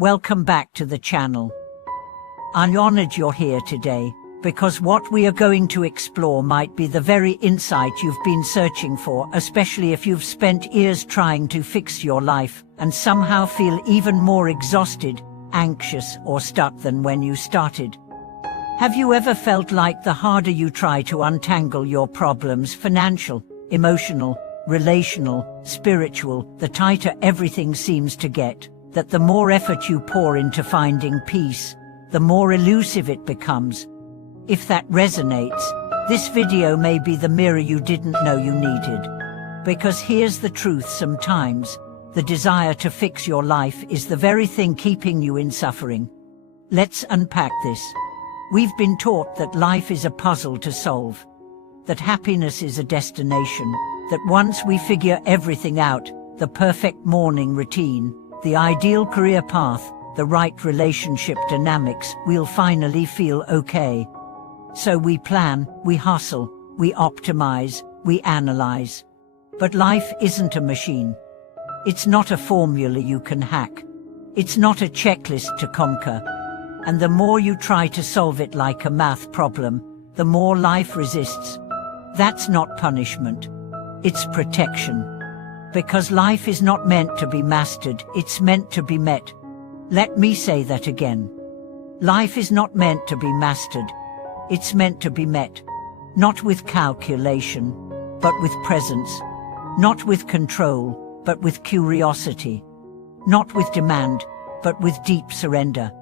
Welcome back to the channel. I'm honored you're here today, because what we are going to explore might be the very insight you've been searching for, especially if you've spent years trying to fix your life and somehow feel even more exhausted, anxious, or stuck than when you started. Have you ever felt like the harder you try to untangle your problems, financial, emotional, relational, spiritual, the tighter everything seems to get, that the more effort you pour into finding peace, the more elusive it becomes? If that resonates, this video may be the mirror you didn't know you needed. Because here's the truth: sometimes, the desire to fix your life is the very thing keeping you in suffering. Let's unpack this. We've been taught that life is a puzzle to solve, that happiness is a destination, that once we figure everything out, the perfect morning routine, the ideal career path, the right relationship dynamics, we'll finally feel okay. So we plan, we hustle, we optimize, we analyze. But life isn't a machine. It's not a formula you can hack. It's not a checklist to conquer. And the more you try to solve it like a math problem, the more life resists. That's not punishment. It's protection. Because life is not meant to be mastered, it's meant to be met. Let me say that again. Life is not meant to be mastered. It's meant to be met. Not with calculation, but with presence. Not with control, but with curiosity. Not with demand, but with deep surrender.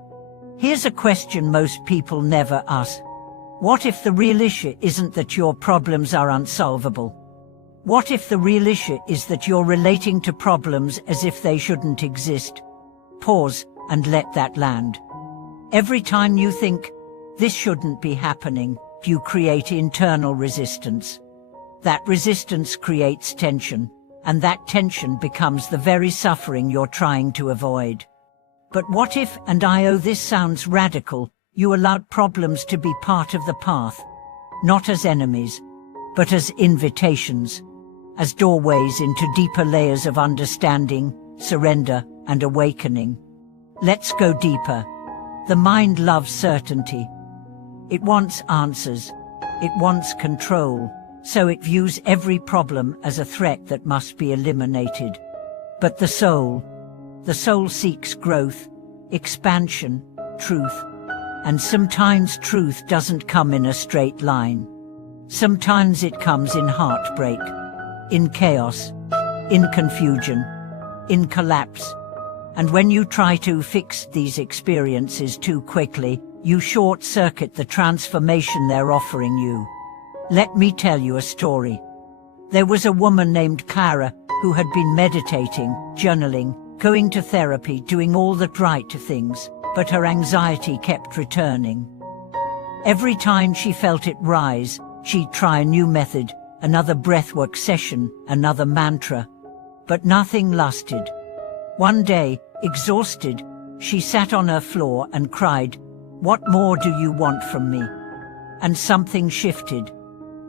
Here's a question most people never ask. What if the real issue isn't that your problems are unsolvable? What if the real issue is that you're relating to problems as if they shouldn't exist? Pause and let that land. Every time you think, this shouldn't be happening, you create internal resistance. That resistance creates tension, and that tension becomes the very suffering you're trying to avoid. But what if, and this sounds radical, you allowed problems to be part of the path, not as enemies, but as invitations, as doorways into deeper layers of understanding, surrender, and awakening? Let's go deeper. The mind loves certainty. It wants answers. It wants control, so it views every problem as a threat that must be eliminated. But the soul seeks growth, expansion, truth. And sometimes truth doesn't come in a straight line. Sometimes it comes in heartbreak, in chaos, in confusion, in collapse. And when you try to fix these experiences too quickly, you short-circuit the transformation they're offering you. Let me tell you a story. There was a woman named Clara who had been meditating, journaling, going to therapy, doing all the right things, but her anxiety kept returning. Every time she felt it rise, she'd try a new method, another breathwork session, another mantra. But nothing lasted. One day, exhausted, she sat on her floor and cried, "What more do you want from me?" And something shifted.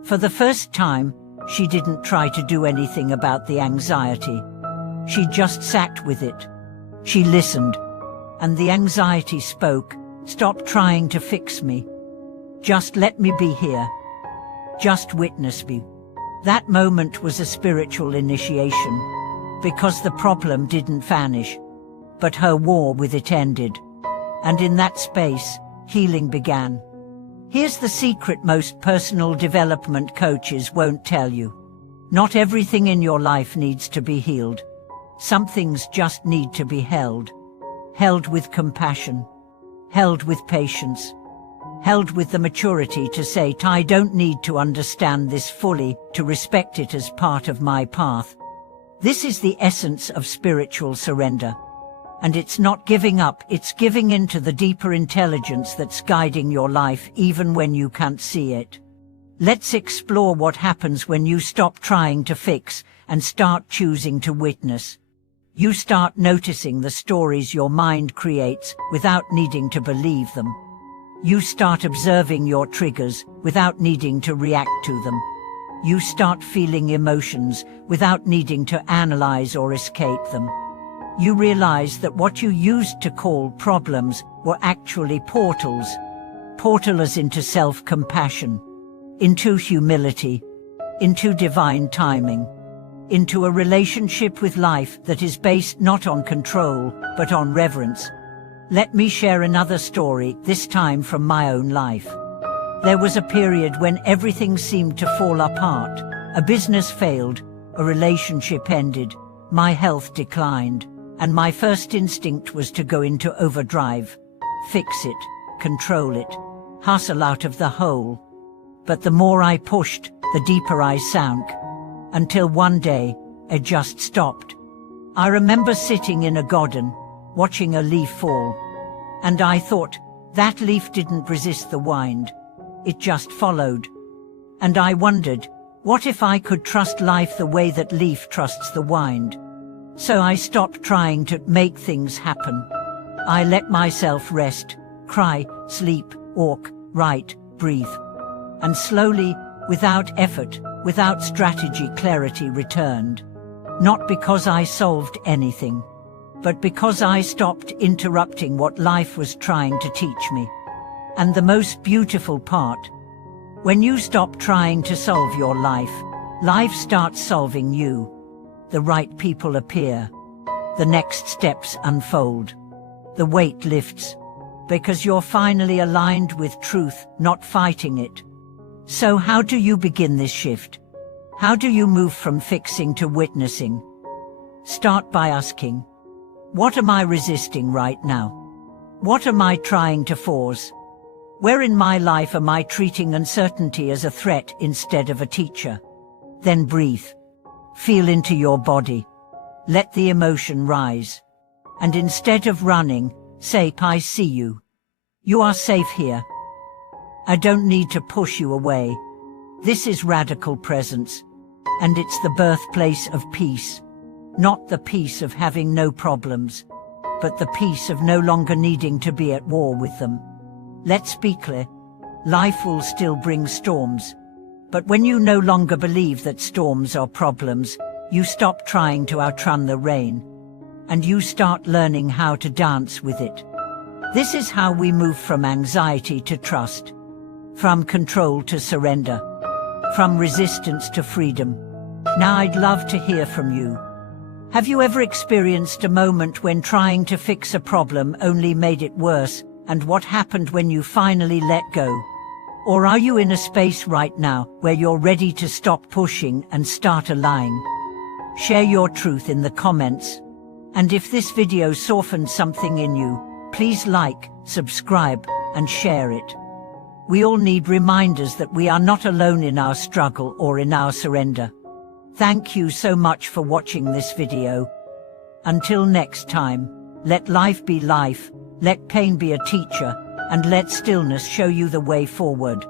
For the first time, she didn't try to do anything about the anxiety. She just sat with it. She listened. And the anxiety spoke, "Stop trying to fix me. Just let me be here. Just witness me." That moment was a spiritual initiation, because the problem didn't vanish, but her war with it ended. And in that space, healing began. Here's the secret most personal development coaches won't tell you. Not everything in your life needs to be healed. Some things just need to be held. Held with compassion, held with patience, held with the maturity to say, "I don't need to understand this fully, to respect it as part of my path." This is the essence of spiritual surrender. And it's not giving up, it's giving into the deeper intelligence that's guiding your life even when you can't see it. Let's explore what happens when you stop trying to fix and start choosing to witness. You start noticing the stories your mind creates without needing to believe them. You start observing your triggers without needing to react to them. You start feeling emotions without needing to analyze or escape them. You realize that what you used to call problems were actually portals. Portals into self-compassion, into humility, into divine timing, into a relationship with life that is based not on control, but on reverence. Let me share another story, this time from my own life. There was a period when everything seemed to fall apart. A business failed, a relationship ended, my health declined, and my first instinct was to go into overdrive. Fix it, control it, hustle out of the hole. But the more I pushed, the deeper I sank, until one day, it just stopped. I remember sitting in a garden, watching a leaf fall, and I thought, that leaf didn't resist the wind. It just followed. And I wondered, what if I could trust life the way that leaf trusts the wind? So I stopped trying to make things happen. I let myself rest, cry, sleep, walk, write, breathe. And slowly, without effort, without strategy, clarity returned. Not because I solved anything, but because I stopped interrupting what life was trying to teach me. And the most beautiful part, when you stop trying to solve your life, life starts solving you. The right people appear. The next steps unfold. The weight lifts, because you're finally aligned with truth, not fighting it. So how do you begin this shift? How do you move from fixing to witnessing? Start by asking, what am I resisting right now? What am I trying to force? Where in my life am I treating uncertainty as a threat instead of a teacher? Then breathe. Feel into your body. Let the emotion rise. And instead of running, say, I see you. You are safe here. I don't need to push you away. This is radical presence. And it's the birthplace of peace. Not the peace of having no problems, but the peace of no longer needing to be at war with them. Let's be clear. Life will still bring storms. But when you no longer believe that storms are problems, you stop trying to outrun the rain. And you start learning how to dance with it. This is how we move from anxiety to trust. From control to surrender. From resistance to freedom. Now I'd love to hear from you. Have you ever experienced a moment when trying to fix a problem only made it worse, and what happened when you finally let go? Or are you in a space right now where you're ready to stop pushing and start aligning? Share your truth in the comments. And if this video softened something in you, please like, subscribe, and share it. We all need reminders that we are not alone in our struggle or in our surrender. Thank you so much for watching this video. Until next time, let life be life, let pain be a teacher, and let stillness show you the way forward.